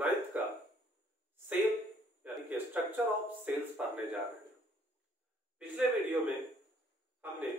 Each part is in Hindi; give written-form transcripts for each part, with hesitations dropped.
9th का सेल यानी कि स्ट्रक्चर ऑफ सेल्स पढ़ने जा रहे हैं। पिछले वीडियो में हमने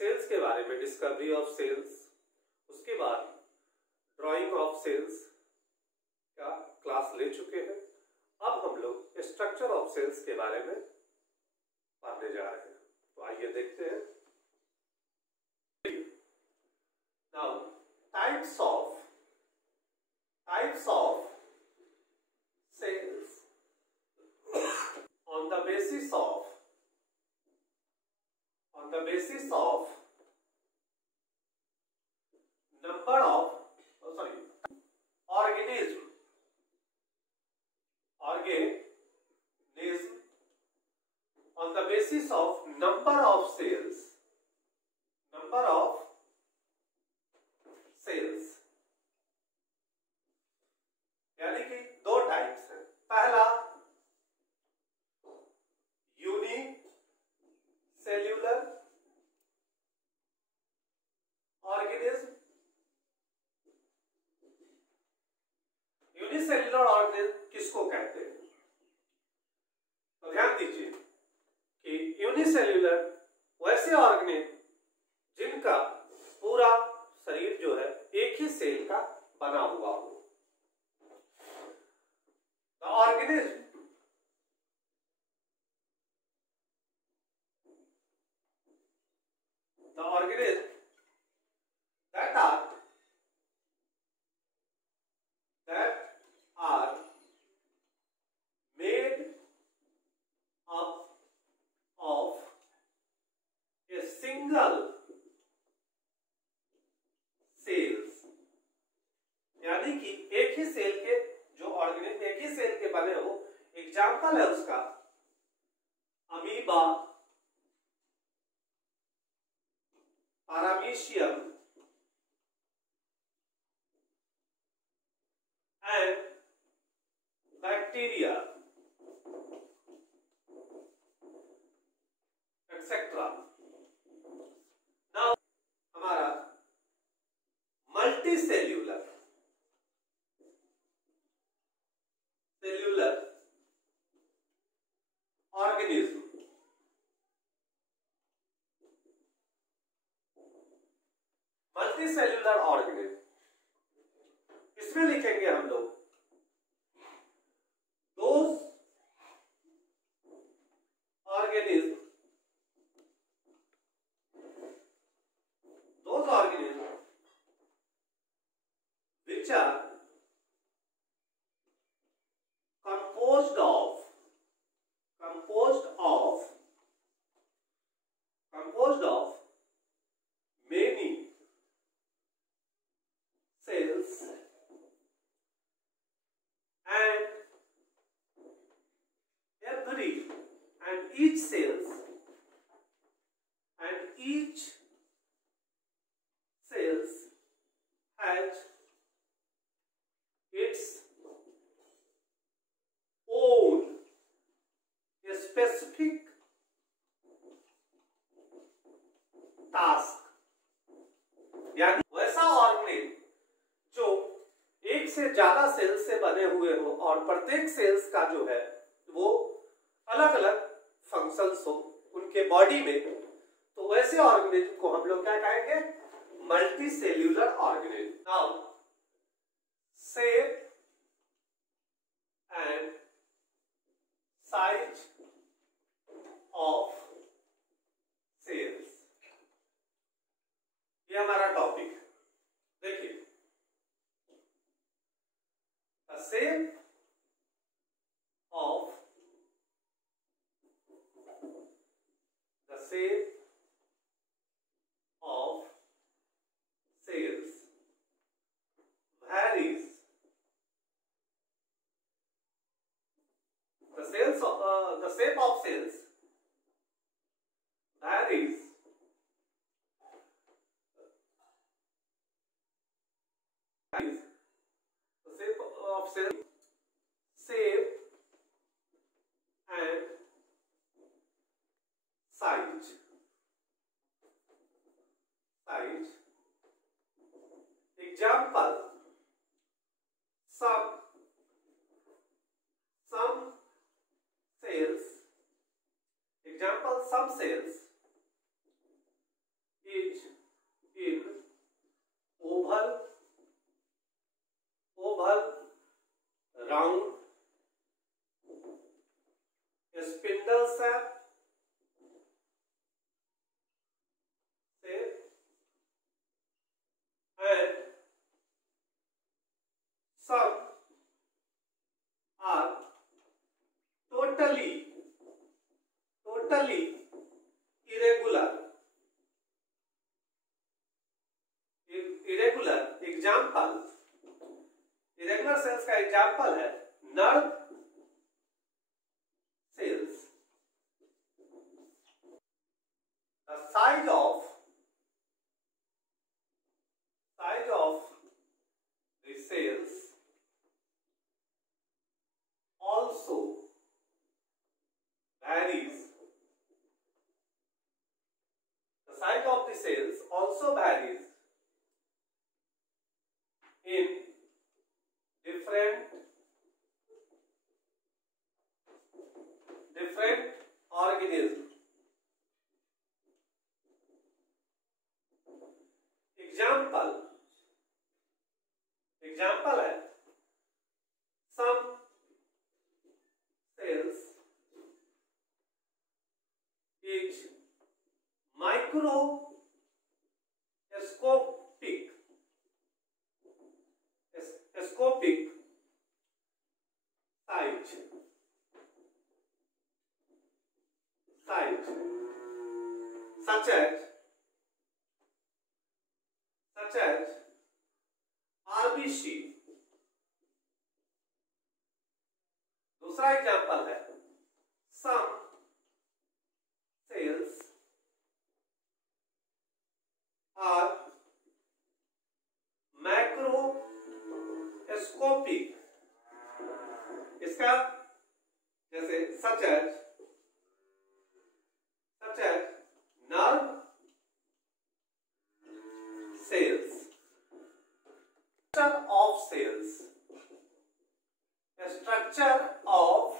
सेल्स के बारे में, डिस्कवरी ऑफ सेल्स, उसके बाद ड्राइंग ऑफ सेल्स का क्लास ले चुके हैं। अब हम लोग स्ट्रक्चर ऑफ सेल्स के बारे में पढ़ने जा रहे हैं। तो आइए देखते हैं। Now types of sales on the basis of number of organism on the basis of number of sales यानी कि दो टाइप्स हैं। पहला यूनिसेल्यूलर ऑर्गेनिज्म। यूनिसेल्यूलर ऑर्गेनिज्म किसको कहते हैं? तो ध्यान दीजिए कि यूनिसेल्यूलर वैसे ऑर्गेनिज्म जिनका पूरा शरीर जो है एक ही सेल का बना हुआ हो। The organism that are made up of a single cells, यानी कि एक ही सेल के जो ऑर्गेनिज्म एक ही सेल के बने हो। एग्जाम्पल है उसका amoeba, paramecium and bacteria etcetera. Now हमारा multi cellular organism, multi cellular organism, इसमें लिखेंगे हम लोग those organism which are composed of many cells and each cells has its own specific task. यानी वैसा ऑर्गेनिज्म जो एक से ज्यादा सेल्स से बने हुए हो और प्रत्येक सेल्स का जो है वो अलग अलग फंक्शंस हो उनके बॉडी में, तो वैसे ऑर्गेनिज्म को हम लोग क्या कहेंगे? Multi cellular organism. Now shape and size of cells, ये हमारा टॉपिक है। देखिए, the shape of cells varies. The shape of cells varies shape and size. Example: some some cells is in oval, round, spindle shape, and some are totally irregular. Example, irregular cells का एग्जाम्पल है nerve cells. The size of the cells also varies. The size of the cells also varies in different organisms. Example है some cells is microscopic size, such as RBC. दूसरा एग्जाम्पल है some cells are macroscopic. इसका जैसे such as nerve cells. Structure of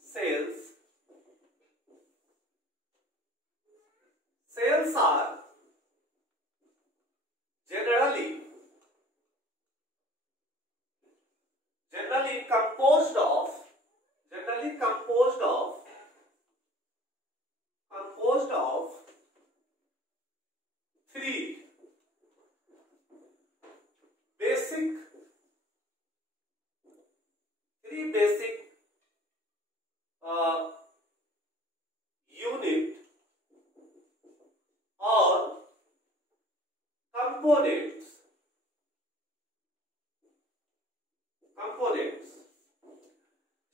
cells. Cells are generally composed of three basic unit or components.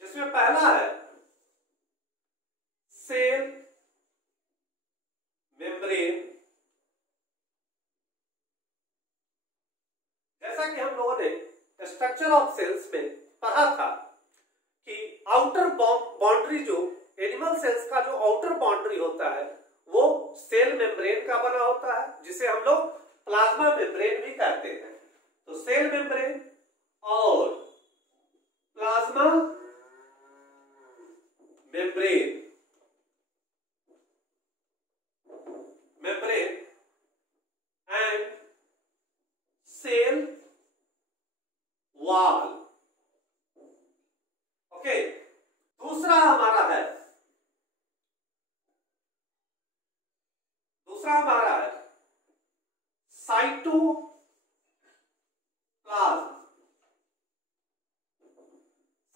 जिसमें पहला है सेल मेम्ब्रेन. जैसा कि हम लोगों ने स्ट्रक्चर ऑफ सेल्स में पढ़ा था कि आउटर बाउंड्री, जो एनिमल सेल्स का जो आउटर बाउंड्री होता है वो सेल मेम्ब्रेन का बना होता है, जिसे हम लोग प्लाज्मा मेम्ब्रेन भी कहते हैं. तो सेल मेम्ब्रेन और plasma membrane and cell wall. Okay. दूसरा हमारा है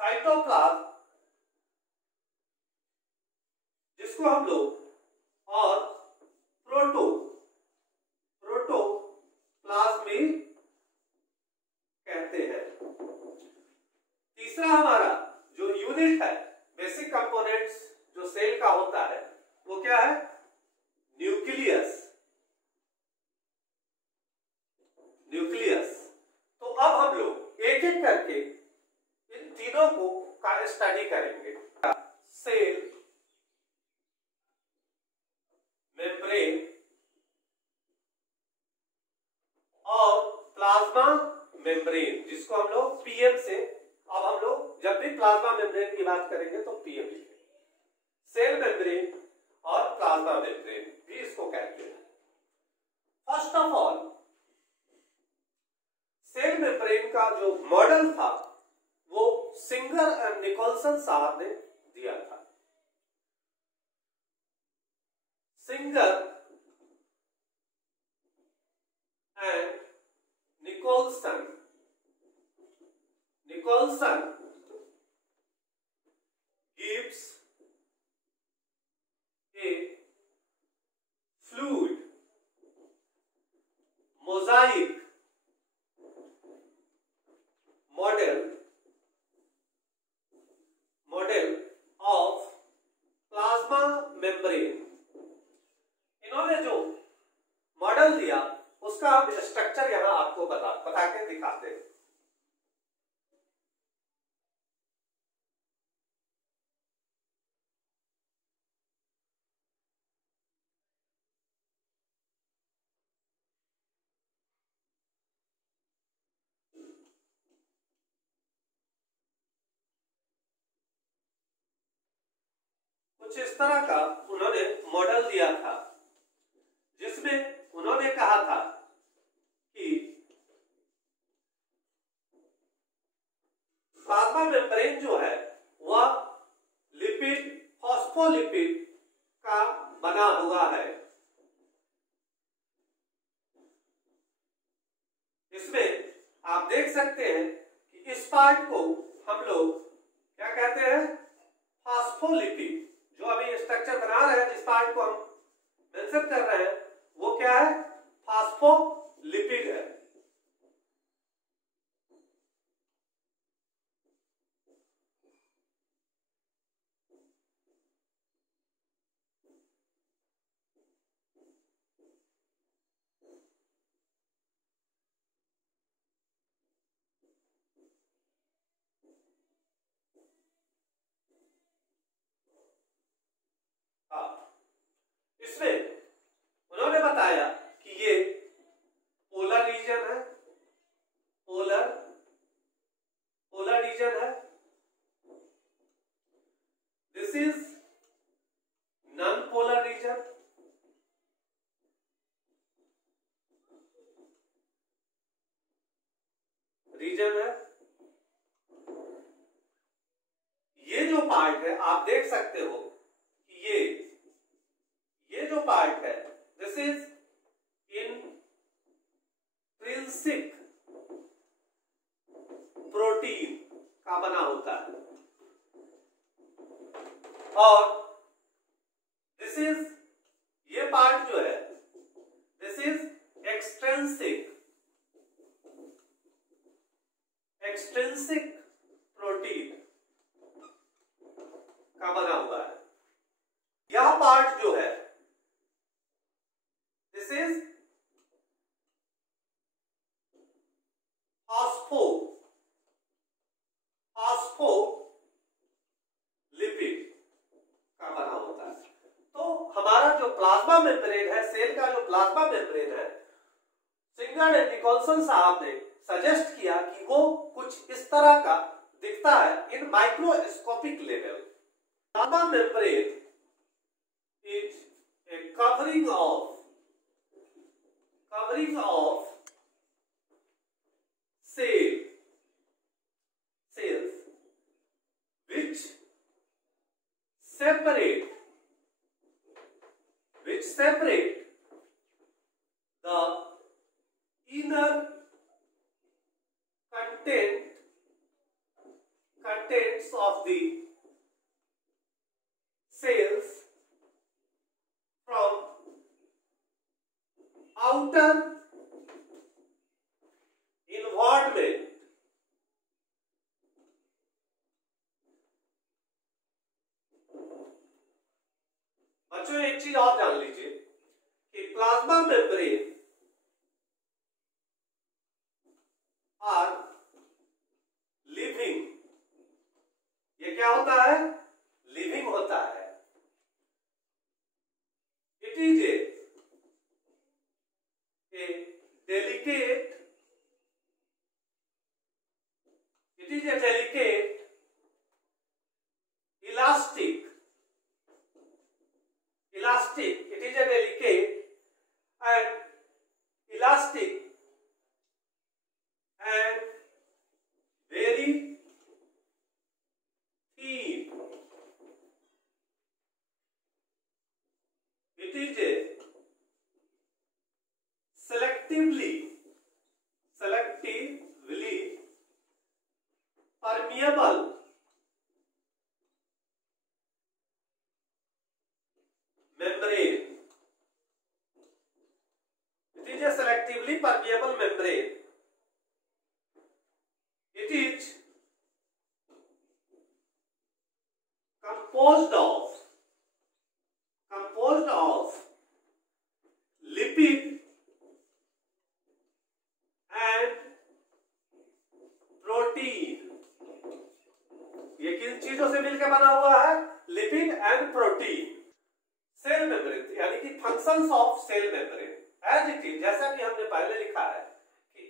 साइटोप्लाज्म, जिसको हम लोग और प्रोटोप्लाज्म भी कहते हैं. तीसरा हमारा जो यूनिट है, बेसिक कंपोनेंट्स जो सेल का होता है, वो क्या है? न्यूक्लियस. तो अब हम लोग एक एक करके इन तीनों को का स्टडी करेंगे. सेल मेम्ब्रेन और प्लाज्मा मेम्ब्रेन, जिसको हम लोग पीएम से, अब हम लोग जब भी प्लाज्मा मेम्ब्रेन की बात करेंगे तो पीएम लिखेंगे. सेल मेम्ब्रेन और प्लाज्मा मेम्ब्रेन भी इसको कहते हैं। First of all cell membrane का जो मॉडल था वो सिंगर एंड निकोलसन साहब ने दिया था। Singer and Nicolson gives a fluid mosaic model of plasma membrane। इन्होंने जो मॉडल दिया उसका हम स्ट्रक्चर यहां आपको बता के दिखाते हैं। कुछ इस तरह का उन्होंने मॉडल दिया था जिसमें उन्होंने कहा था कि प्लाज्मा मेम्ब्रेन जो है वह लिपिड फॉस्फोलिपिड का बना हुआ है। इसमें आप देख सकते हैं कि इस पार्ट को हम लोग क्या कहते हैं, फॉस्फोलिपिड। जो अभी स्ट्रक्चर बना रहे हैं, जिस पार्ट को हम मेंशन कर रहे हैं, वो क्या है, फॉस्फोलिपिड है। इसमें उन्होंने बताया कि ये पोलर रीजन है, पोलर रीजन है। This is non polar region, है। ये जो पार्ट है आप देख सकते हो कि ये जो पार्ट है, दिस इज इंट्रिंसिक प्रोटीन का बना होता है, और दिस इज, ये पार्ट जो है, दिस इज एक्सट्रिंसिक प्रोटीन का बना हुआ है। यह पार्ट जो है, दिस इज फॉस्फोलिपिड का बना होता है। तो हमारा जो प्लाज्मा मेम्ब्रेन है, सेल का जो प्लाज्मा मेम्ब्रेन है, सिंगर एंड निकोलसन साहब ने सजेस्ट किया कि वो कुछ इस तरह का दिखता है in microscopic level. Plasma membrane is a covering of cells which separate the inner contents of the cells from outer environment। बच्चों एक चीज और जान लीजिए कि प्लाज्मा मेम्ब्रेन आर लिविंग। ये क्या होता है, लिविंग होता है। It is a delicate elastic elastic, it is a delicate and elastic and very thin. It is a selectively permeable membrane. It is a selectively permeable membrane. It is composed of lipid and protein. ये किन चीजों से मिलकर बना हुआ है? Lipid and protein. Cell membrane यानी कि functions of cell membrane as it is, जैसा कि हमने पहले लिखा है कि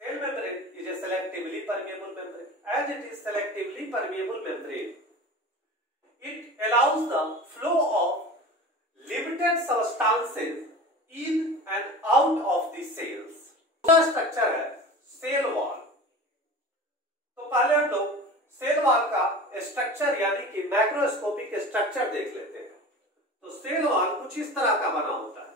cell membrane is a selectively permeable membrane. As it is selectively permeable membrane, it allows the flow of limited substances in and out of the cells. दूसरा स्ट्रक्चर है सेल वॉल. तो पहले हम लोग सेल वॉल का स्ट्रक्चर यानी कि मैक्रोस्कोपिक स्ट्रक्चर देख लेते हैं. तो सेल वॉल कुछ इस तरह का बना होता है.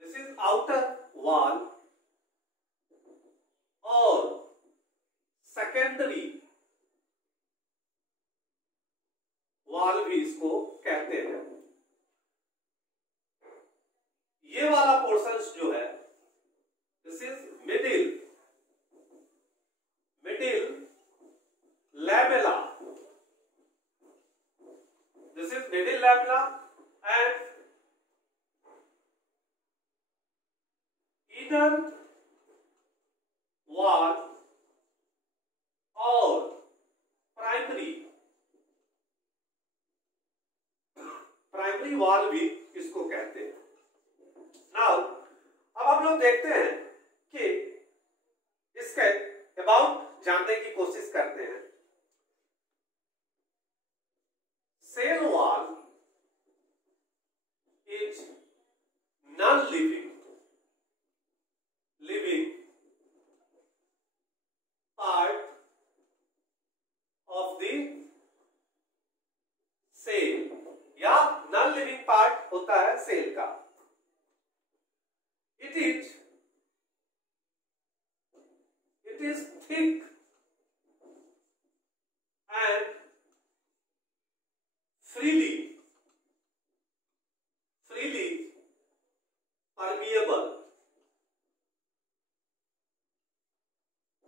This is outer wall और सेकेंडरी वॉल भी इसको कहते हैं. ये वाला पोर्शन जो है this is middle lamella. This is middle lamella and inner wall और प्राइमरी वॉल भी इसको कहते हैं. नाउ अब हम लोग देखते हैं कि इसके अबाउट जानने की कोशिश करते हैं. Cell wall is non-living part of the cell या non-living part होता है सेल का. It is thick and freely permeable.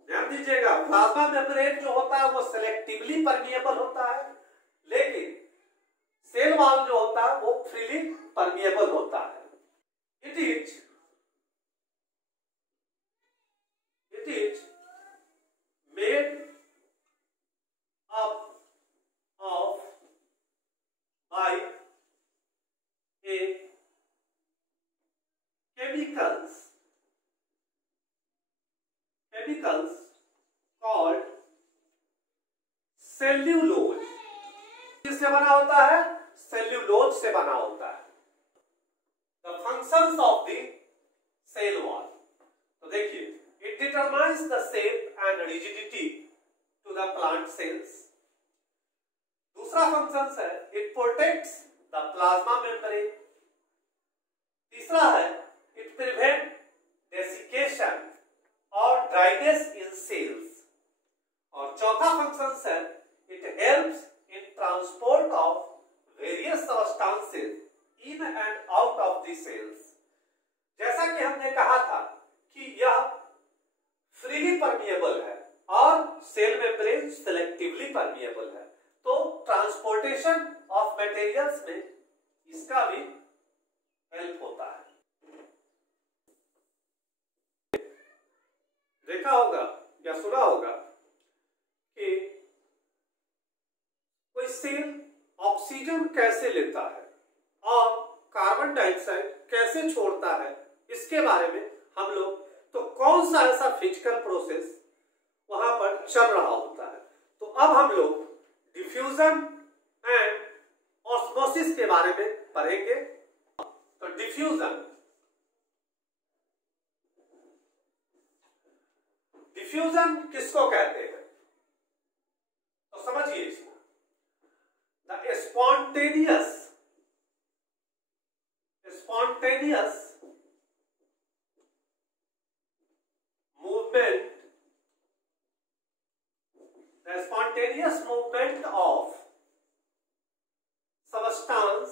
ध्यान दीजिएगा, प्लाज्मा मेम्ब्रेन जो होता है वो सेलेक्टिवली परमिएबल होता है, लेकिन सेल वॉल जो होता है वो फ्रीली परमिएबल होता है. It is made up of by a chemicals called cellulose. किससे बना होता है? सेल्यूलोज से बना होता है. The functions of the cell wall. तो देखिए, it determines the shape and rigidity to the plant cells. दूसरा फंक्शन है it protects the plasma membrane. तीसरा है it prevent desiccation और dryness in cells. और चौथा फंक्शन है it helps in transport of various substances in and out of the cells. जैसा कि हमने कहा था कि यह फ्रीली परमिएबल है और सेल मेम्ब्रेन सेलेक्टिवली परमिएबल है, तो ट्रांसपोर्टेशन ऑफ मटेरियल्स में इसका भी हेल्प होता है. देखा होगा या सुना होगा कि कोई सेल ऑक्सीजन कैसे लेता है और कार्बन डाइऑक्साइड कैसे छोड़ता है, इसके बारे में हम लोग, तो कौन सा ऐसा फिजिकल प्रोसेस वहां पर चल रहा होता है। तो अब हम लोग डिफ्यूजन एंड ऑस्मोसिस के बारे में पढ़ेंगे। तो डिफ्यूजन, डिफ्यूजन किसको कहते हैं, तो समझिए इसको। The spontaneous movement, the spontaneous movement of substance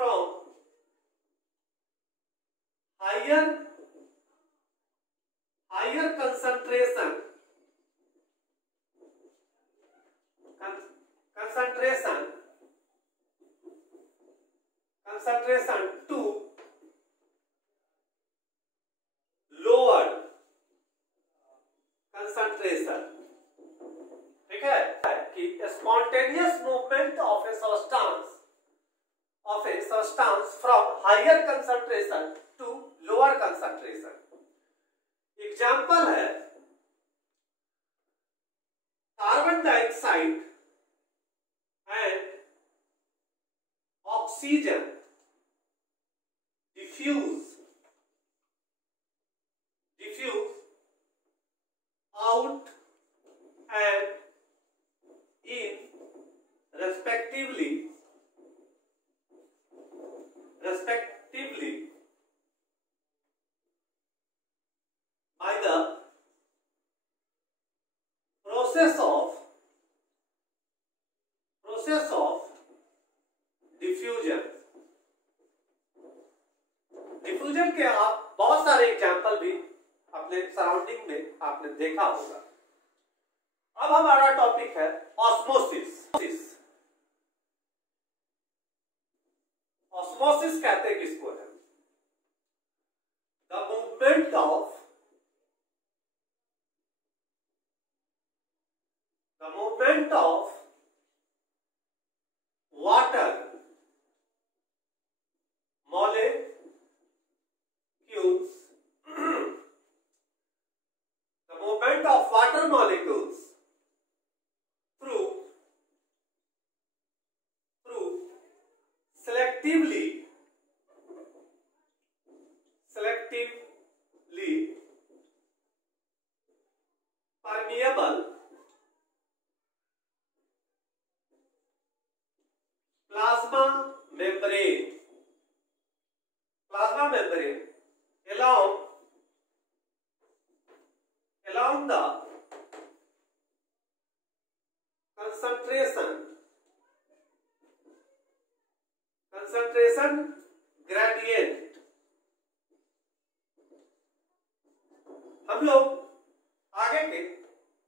from higher concentration to lower concentration। ठीक है कि spontaneous movement of a substance from higher concentration to lower concentration। Example है carbon dioxide and oxygen diffuse out and in respectively by the process of diffusion। Diffusion के आप बहुत सारे एग्जाम्पल भी अपने सराउंडिंग में आपने देखा होगा। अब हमारा टॉपिक है ऑस्मोसिस। ऑस्मोसिस कहते हैं किसको है? The movement of water molecules through selectively permeable plasma membrane along the concentration gradient। हम लोग आगे के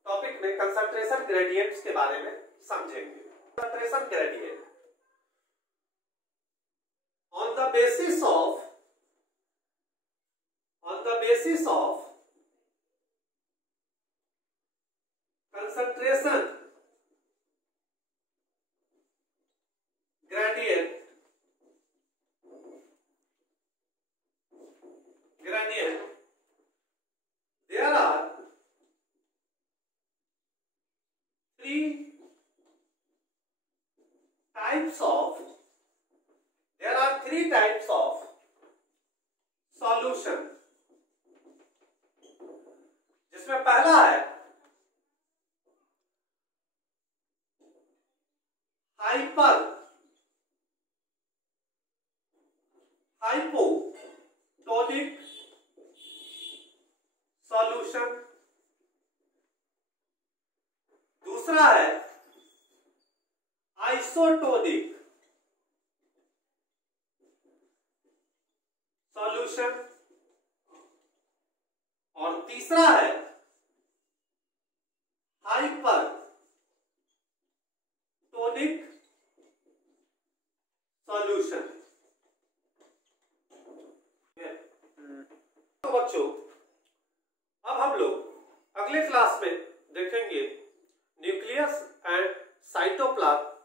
टॉपिक में कंसंट्रेशन ग्रेडियंट्स के बारे में समझेंगे। Concentration gradient on the basis of concentration gradient there are three types of solution, जिसमें पहला है हाइपोटोनिक सॉल्यूशन, दूसरा है आइसोटोनिक सॉल्यूशन और तीसरा है हाइपरटोनिक सॉल्यूशन। अगले क्लास में देखेंगे न्यूक्लियस एंड साइटोप्लाज्म